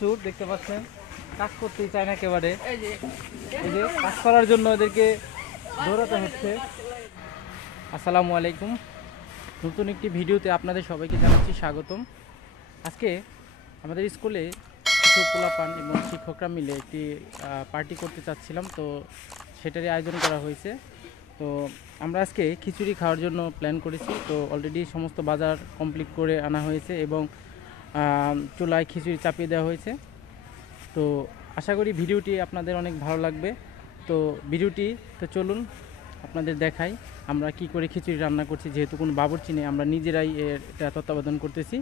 ভাঙচুর দেখতে পাচ্ছেন, কাজ করতেই চায় না একেবারে। এই যে কাজ করার জন্য এদেরকে দৌড়াতে হচ্ছে। আসসালামু আলাইকুম, নতুন একটি ভিডিওতে আপনাদের সবাইকে জানাচ্ছি স্বাগতম। আজকে আমাদের স্কুলে কিছু পোলাপান এবং শিক্ষকরা মিলে একটি পার্টি করতে চাচ্ছিলাম, তো সেটারই আয়োজন করা হয়েছে। তো আমরা আজকে খিচুড়ি খাওয়ার জন্য প্ল্যান করেছি। তো অলরেডি সমস্ত বাজার কমপ্লিট করে আনা হয়েছে এবং চুলায় খিচুড়ি চাপিয়ে দেওয়া হয়েছে। তো আশা করি ভিডিওটি আপনাদের অনেক ভালো লাগবে। তো ভিডিওটি তো চলুন আপনাদের দেখাই আমরা কি করে খিচুড়ি রান্না করছি। যেহেতু কোনো বাবুর্চি নেই, আমরা নিজেরাই এটা তত্ত্বাবধান করতেছি।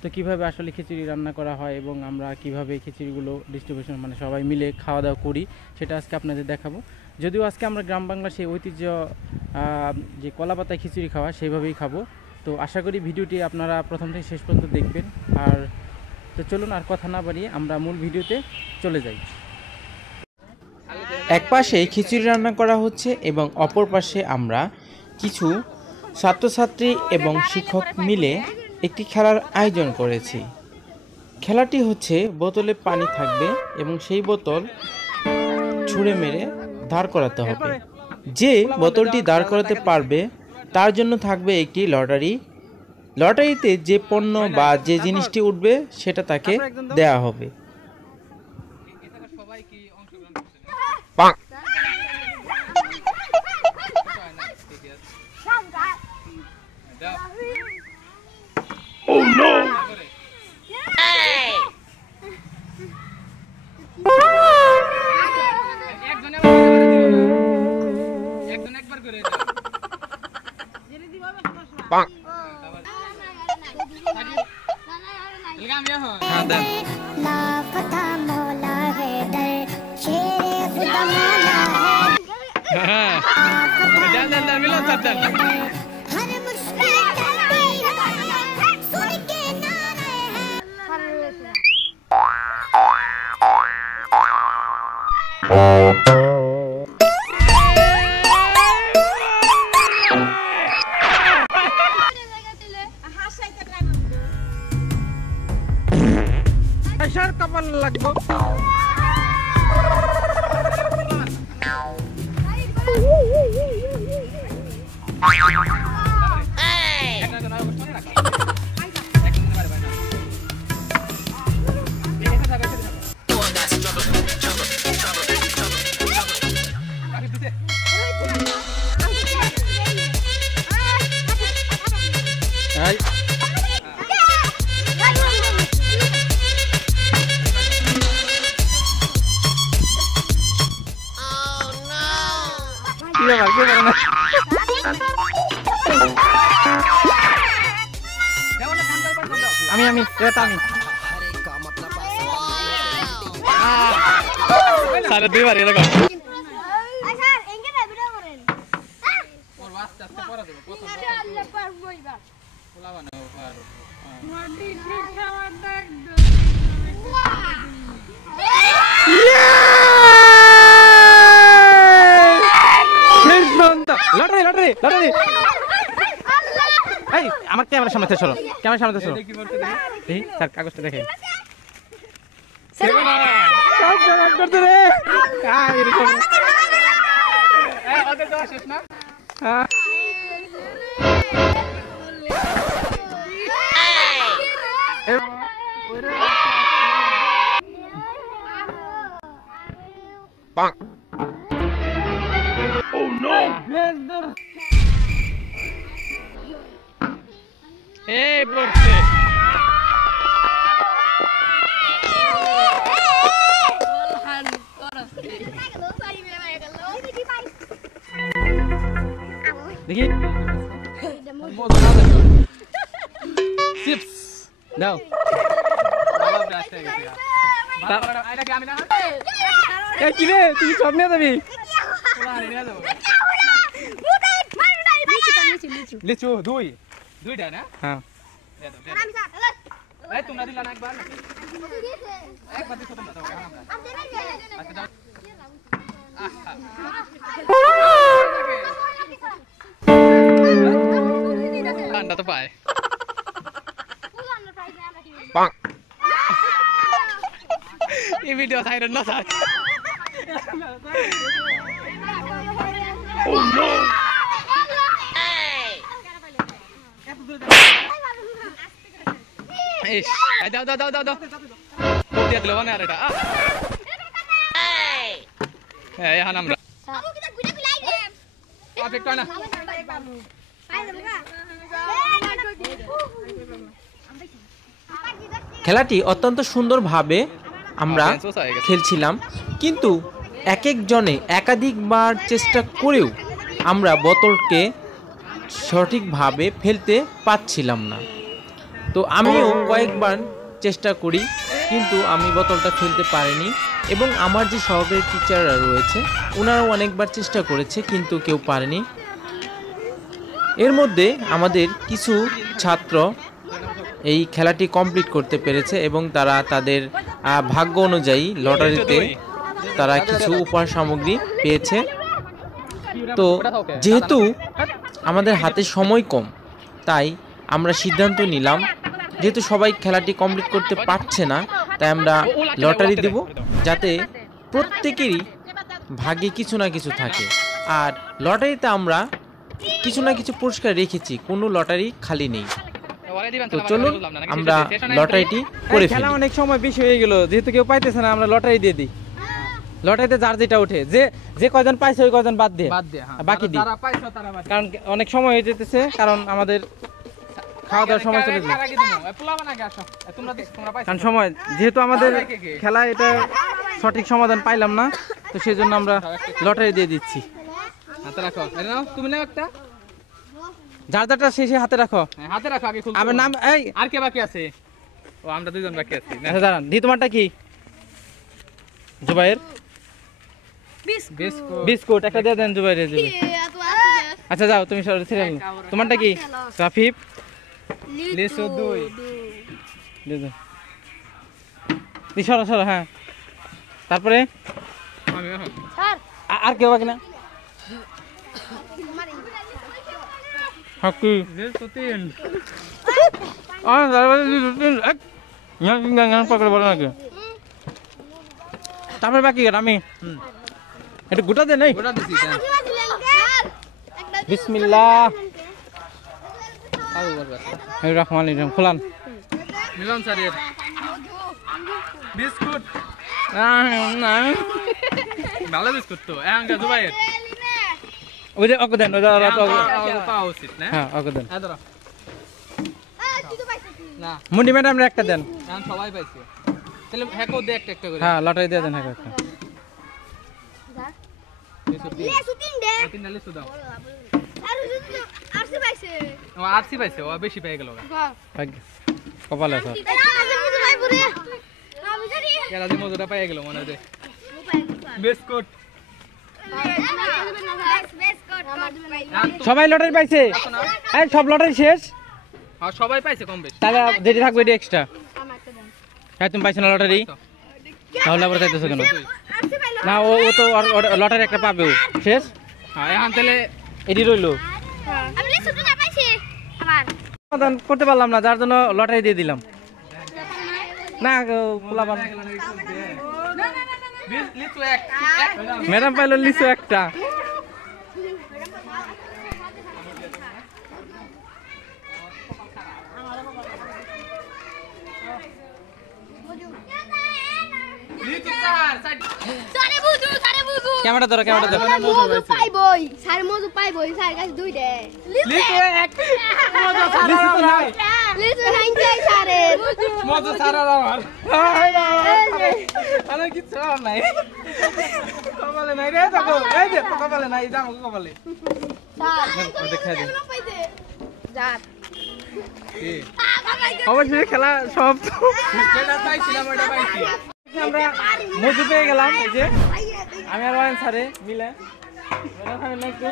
তো কিভাবে আসলে খিচুড়ি রান্না করা হয় এবং আমরা কিভাবে খিচুড়িগুলো ডিস্ট্রিবিউশন মানে সবাই মিলে খাওয়া দাওয়া করি, সেটা আজকে আপনাদের দেখাবো। যদিও আজকে আমরা গ্রাম বাংলা সেই ঐতিহ্য যে কলা পাতায় খিচুড়ি খাওয়া সেইভাবেই খাবো। তো আশা করি ভিডিওটি আপনারা প্রথম থেকে শেষ পর্যন্ত দেখবেন। আর তো চলুন আর কথা না বাড়িয়ে আমরা মূল ভিডিওতে চলে যাই। এক পাশে খিচুড়ি রান্না করা হচ্ছে এবং অপর পাশে আমরা কিছু ছাত্রছাত্রী এবং শিক্ষক মিলে একটি খেলার আয়োজন করেছি। খেলাটি হচ্ছে বোতলে পানি থাকবে এবং সেই বোতল ছুঁড়ে মেরে দাঁড় করাতে হবে। যে বোতলটি দাঁড় করাতে পারবে তার জন্য থাকবে একটি লটারি। লটারিতে যে পণ্য বা যে জিনিসটি উঠবে সেটা তাকে দেয়া হবে। Oh no! কাপাল লাগবো। আমি এটা আমি সাড়ে দুইবার এরকম লটারি লটারি লটারি। এই আমার ক্যামেরার সামনে থেকে সরো, ক্যামেরার সামনে থেকে সরো। এই স্যার কাগজটা দেখে Oh no! এই পড়ছে দেখি চিপস দাও। কি রে তুই সব নিয়ে যাবি? লিচু দুইটা না? হ্যাঁ তোমরা দিলা না একবার? একবার দিছো তোমরা? ঠান্ডা তো পায়। ভিডিও সাইরেন না স্যার Oh no! ইস দাও দাও দাও দাও দাও দিয়ে দিল মানে আর এটা এই হান আমরা পারফেক্ট হয় না খেলাটি অত্যন্ত সুন্দরভাবে আমরা খেলছিলাম, কিন্তু এক একজনে একাধিকবার চেষ্টা করেও আমরা বোতলকে সঠিকভাবে ফেলতে পারছিলাম না। তো আমিও কয়েকবার চেষ্টা করি, কিন্তু আমি বোতলটা ফেলতে পারিনি। এবং আমার যে সহকারী টিচাররা রয়েছে ওনারাও অনেকবার চেষ্টা করেছে, কিন্তু কেউ পারেনি। এর মধ্যে আমাদের কিছু ছাত্র এই খেলাটি কমপ্লিট করতে পেরেছে এবং তারা তাদের ভাগ্য অনুযায়ী লটারিতে তারা কিছু উপহার সামগ্রী পেয়েছে। তো যেহেতু আমাদের হাতে সময় কম, তাই আমরা সিদ্ধান্ত নিলাম যেহেতু সবাই খেলাটি কমপ্লিট করতে পারছে না, তাই আমরা লটারি দেব যাতে প্রত্যেকেরই ভাগ্যে কিছু না কিছু থাকে। আর লটারিতে আমরা কিছু না কিছু পুরস্কার রেখেছি, কোনো লটারি খালি নেই। তো চলুন আমরা লটারিটি করে খেলা ফেলি। অনেক সময় বেশি হয়ে গেল, যেহেতু কেউ পাইতেছে না আমরা লটারি দিয়ে দিই। লটারিতে যার যেটা ওঠে, যে কয়জন পাইছে ওই কয়জন বাদ দিয়ে বাকি দিই, কারণ অনেক সময় হয়ে যেতেছে, কারণ আমাদের খাওয়া দাওয়ার সময় চলে যায়। কারণ সময় যেহেতু আমাদের খেলা এটা সঠিক সমাধান পাইলাম না, তো সেই জন্য আমরা লটারি দিয়ে দিচ্ছি। হাতে রাখো, তুমি নাও একটা, যার যারটা শেষে হাতে রাখো, হাতে রাখো আগে খুলতে। আমার নাম এই আর কে বাকি আছে? ও আমরা দুইজন বাকি আছি। আচ্ছা দাঁড়ান, দি তোমারটা কি? জুবাইর বিস্কুট একটা দিয়ে দেন জুবাইরের দিবে। আচ্ছা যাও তুমি সরে ছেড়ে দাও। তোমারটা কি? রাফিব লিসু দুই দিয়ে দাও। দি সরো সরো, হ্যাঁ। তারপরে আর কেউ বাকি না? Haki. Listutin. Pakai bola lagi. Tampil baki kan Ami? Itu guda deh nih. Guda di sini. Bismillah. Bismillahirrahmanirrahim. Kulan. Milan sadir. Biskut. Nah. Malah biskut tuh. Enggak Zubair. Udah aku dan udah tahu sih, nah. Aku dan. Nah, mundi madam একটা দেন। এখন সবাই পাইছে। তাহলে হ্যাকও দে একটা করে। হ্যাঁ, lottery দিয়ে দেন hack একটা। লিসু তিন দে। তিন লিসু দাও। আর আরসি পাইছে। ও আরসি পাইছে, ও বেশি পেয়ে গেল। ভাগ্য। কপালে স্যার। কেরা দি মজুরা পেয়ে গেল মনে হয়। বিস্কুট। সবাই লটারি পাইছে? এই সব লটারি শেষ? হ্যাঁ সবাই পাইছে কম বেশি। তাহলে যেটি থাকবে এটি এক্সট্রা। হ্যাঁ তুমি পাইছো না লটারি? তাহলে আবার চাইতেছো কেন? না ও তো লটারি একটা পাবে ও। শেষ? হ্যাঁ এখন তাহলে এটি রইলো। আমি লিসুটা না পাইছি আমার। সমাধান করতে পারলাম না, যার জন্য লটারি দিয়ে দিলাম। না খোলাবান। ম্যাডাম পাইলো লিচু একটা। ক্যামেরা ধরো, ক্যামেরা ধরো। মজু পাইবই, স্যার মজু পাইবই, স্যার কাছে দুই দে। লিচু এক মজা সারা নাই। লিচু নাই যাই স্যারের। মজা সারা আমার। আরে কিছু নাই। কপালে নাই রে দেখো। এই যে কপালে নাই, দাও কপালে। স্যার ও দেখাই দে। যা। কি? অবশ্যই খেলা সব তো খেলা পাইছিলাম, ওটা পাইছি। আমরা মজু পেয়ে গেলাম, এই যে আমি আর ওয়ান স্যারে মিলে ওখানে না একটু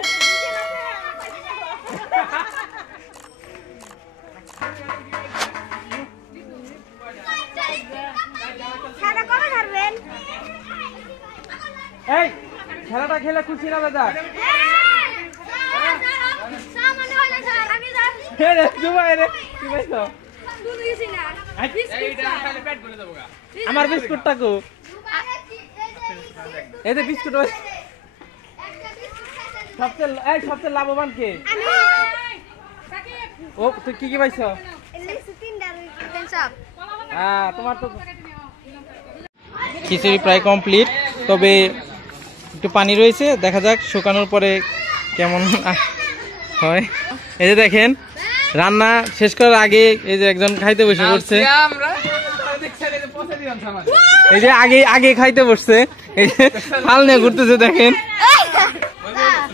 স্যার কবে ছাড়বেন? এই খেলাটা খেলে খুশি না বেদা? সামনে হইলে স্যার আমি যা। হে রে জুবাই রে, কি পাইছো? দুধ দিছি না। এইটা খালি পেট ভরে দেবো গা। আমার বিস্কুটটা কো? এই যে বিস্কুট সবচেয়ে লাভবান কে? ও তুই কি পাইছো? তোমার তো খিচুড়ি প্রায় কমপ্লিট, তবে একটু পানি রয়েছে, দেখা যাক শুকানোর পরে কেমন হয়। এই যে দেখেন রান্না শেষ করার আগে এই যে একজন খাইতে বসে পড়ছে, এই যে আগে খাইতে বসছে, এই যে ফাল নিয়ে ঘুরতেছে দেখেন।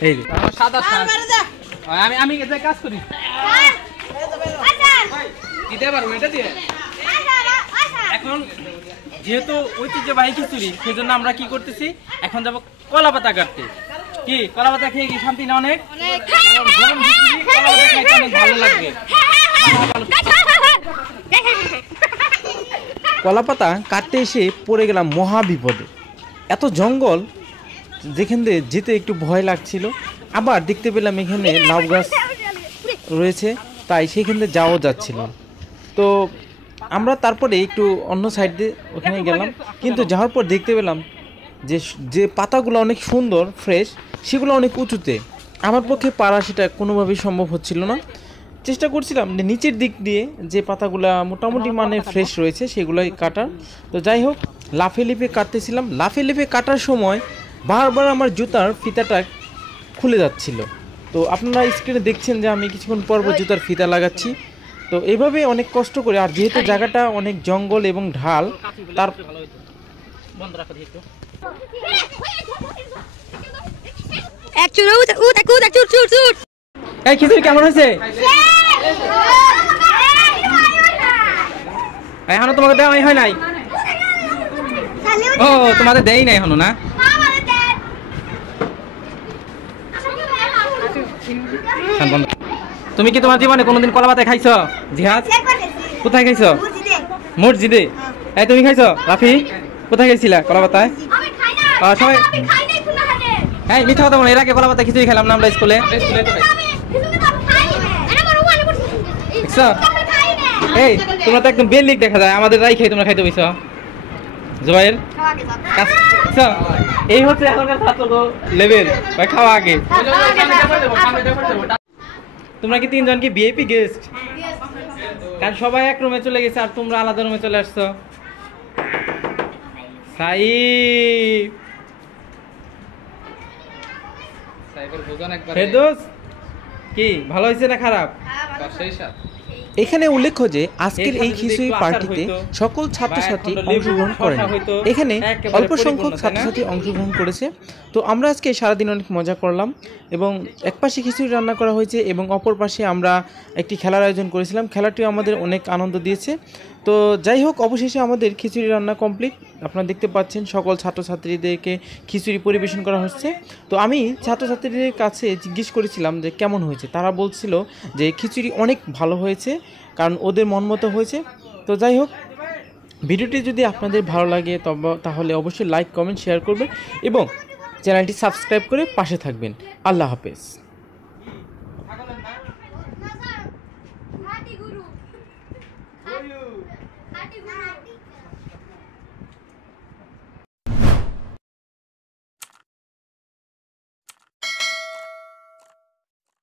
এই যে আমি কাজ করি এখন, যেহেতু ঐতিহ্যবাহী খিচুড়ি সেজন্য আমরা কি করতেছি, এখন যাবো কলা পাতা কাটতে। কি কলা পাতা খেয়ে কি শান্তি না অনেক? গরম খিচুড়ি কলা পাতা খাইতে অনেক ভালো লাগবে। কলাপাতা কাটতে এসে পড়ে গেলাম মহা বিপদে। এত জঙ্গল, যেখান দিয়ে যেতে একটু ভয় লাগছিল, আবার দেখতে পেলাম এখানে লাউ গাছ রয়েছে, তাই সেখান দিয়ে যাওয়া যাচ্ছিল। তো আমরা তারপরে একটু অন্য সাইড দিয়ে ওখানে গেলাম, কিন্তু যাওয়ার পর দেখতে পেলাম যে পাতাগুলো অনেক সুন্দর ফ্রেশ, সেগুলো অনেক উঁচুতে। আমার পক্ষে পারা সেটা কোনোভাবেই সম্ভব হচ্ছিল না। চেষ্টা করছিলাম যে নিচের দিক দিয়ে যে পাতাগুলা মোটামুটি মানে ফ্রেশ রয়েছে সেগুলোই কাটার। তো যাই হোক, লাফে লিফে কাটতেছিলাম। লাফে লিফে কাটার সময় বারবার আমার জুতার ফিতাটা খুলে যাচ্ছিল। তো আপনারা স্ক্রিনে দেখছেন যে আমি কিছুক্ষণ পর জুতার ফিতা লাগাচ্ছি। তো এইভাবে অনেক কষ্ট করে, আর যেহেতু জায়গাটা অনেক জঙ্গল এবং ঢাল, তার এই খিচুড়ি কেমন হয়েছে? এখনো তোমাকে দেওয়া হয় নাই? ও তোমাদের দেই নাই এখনো না? তুমি কি তোমার জীবনে কোনোদিন কলা পাতায় খাইছো? জিহাদ কোথায় খাইছো? মসজিদে। এই তুমি খাইছো? রাফি কোথায় খাইছিলা কলা পাতায়? সবাই হ্যাঁ মিথ্যা কথা বলো, এর আগে কলা পাতা খিচুড়ি খেলাম না আমরা স্কুলে। এই তোমরা তো একদম বেলিক দেখা যায়, আমাদের রাই খেয়ে তোমরা খাইতে বইছো। জুবাইর এই হচ্ছে এখনকার ছাত্র লেভেল, ভাই খাওয়া আগে। তোমরা কি তিনজন কি ভিআইপি গেস্ট? কারণ সবাই এক রুমে চলে গেছে আর তোমরা আলাদা রুমে চলে আসছো। ফেরদৌস কি ভালো হয়েছে না খারাপ? এখানে উল্লেখ্য যে আজকের এই খিচুড়ি পার্টিতে সকল ছাত্রছাত্রী অংশগ্রহণ করেন। এখানে অল্প সংখ্যক ছাত্রছাত্রী অংশগ্রহণ করেছে। তো আমরা আজকে সারাদিন অনেক মজা করলাম, এবং এক পাশে খিচুড়ি রান্না করা হয়েছে এবং অপর পাশে আমরা একটি খেলার আয়োজন করেছিলাম। খেলাটিও আমাদের অনেক আনন্দ দিয়েছে। তো যাই হোক, অবশেষে আমাদের খিচুড়ি রান্না কমপ্লিট। আপনারা দেখতে পাচ্ছেন সকল ছাত্রছাত্রীদেরকে খিচুড়ি পরিবেশন করা হচ্ছে। তো আমি ছাত্রছাত্রীদের কাছে জিজ্ঞেস করেছিলাম যে কেমন হয়েছে। তারা বলছিল যে খিচুড়ি অনেক ভালো হয়েছে, কারণ ওদের মন মতো হয়েছে। তো যাই হোক, ভিডিওটি যদি আপনাদের ভালো লাগে তাহলে অবশ্যই লাইক, কমেন্ট, শেয়ার করবেন এবং চ্যানেলটি সাবস্ক্রাইব করে পাশে থাকবেন। আল্লাহ হাফেজ।